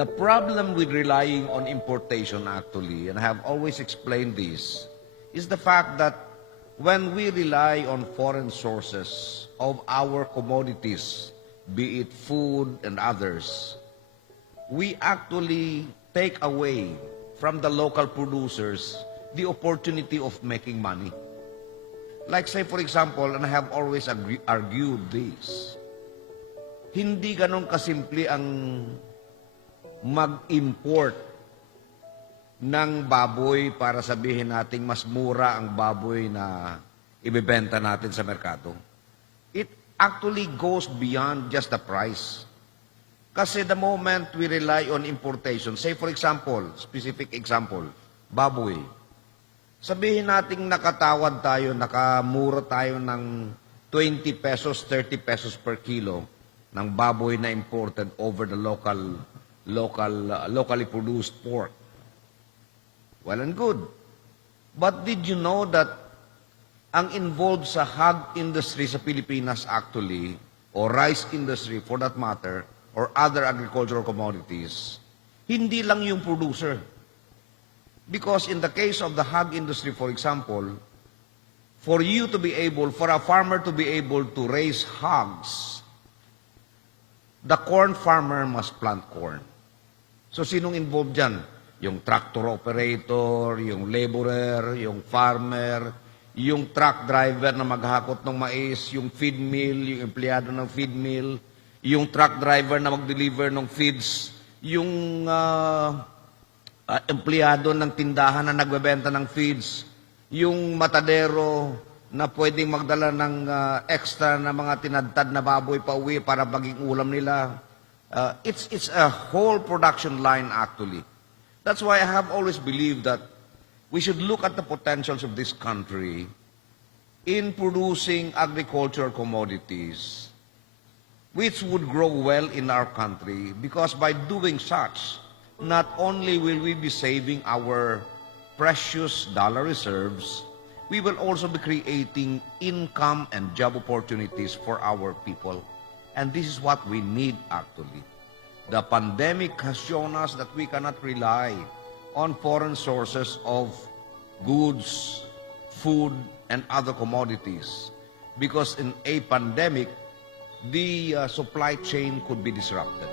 The problem with relying on importation actually, and I have always explained this, is the fact that when we rely on foreign sources of our commodities, be it food and others, we actually take away from the local producers the opportunity of making money. Like say for example, and I have always argued this, hindi ganun kasimple ang mag-import ng baboy para sabihin nating mas mura ang baboy na ibebenta natin sa merkado. It actually goes beyond just the price. Kasi the moment we rely on importation, say for example, specific example, baboy. Sabihin nating nakatawad tayo, nakamura tayo ng 20 pesos, 30 pesos per kilo ng baboy na imported over the locally produced pork. Well and good. But did you know that ang involved sa hog industry sa Pilipinas actually, or rice industry for that matter, or other agricultural commodities, hindi lang yung producer. Because in the case of the hog industry, for example, for a farmer to be able to raise hogs, the corn farmer must plant corn. So sinong involved dyan? Yung tractor operator, yung laborer, yung farmer, yung truck driver na maghakot ng mais, yung feed mill, yung empleyado ng feed mill, yung truck driver na mag-deliver ng feeds, yung empleyado ng tindahan na nagbebenta ng feeds, yung matadero na pwedeng magdala ng extra na mga tinadtad na baboy pa uwi para maging ulam nila. It's a whole production line actually. That's why I have always believed that we should look at the potentials of this country in producing agricultural commodities which would grow well in our country, because by doing such, not only will we be saving our precious dollar reserves, we will also be creating income and job opportunities for our people. And this is what we need actually. The pandemic has shown us that we cannot rely on foreign sources of goods, food, and other commodities, because in a pandemic, the supply chain could be disrupted.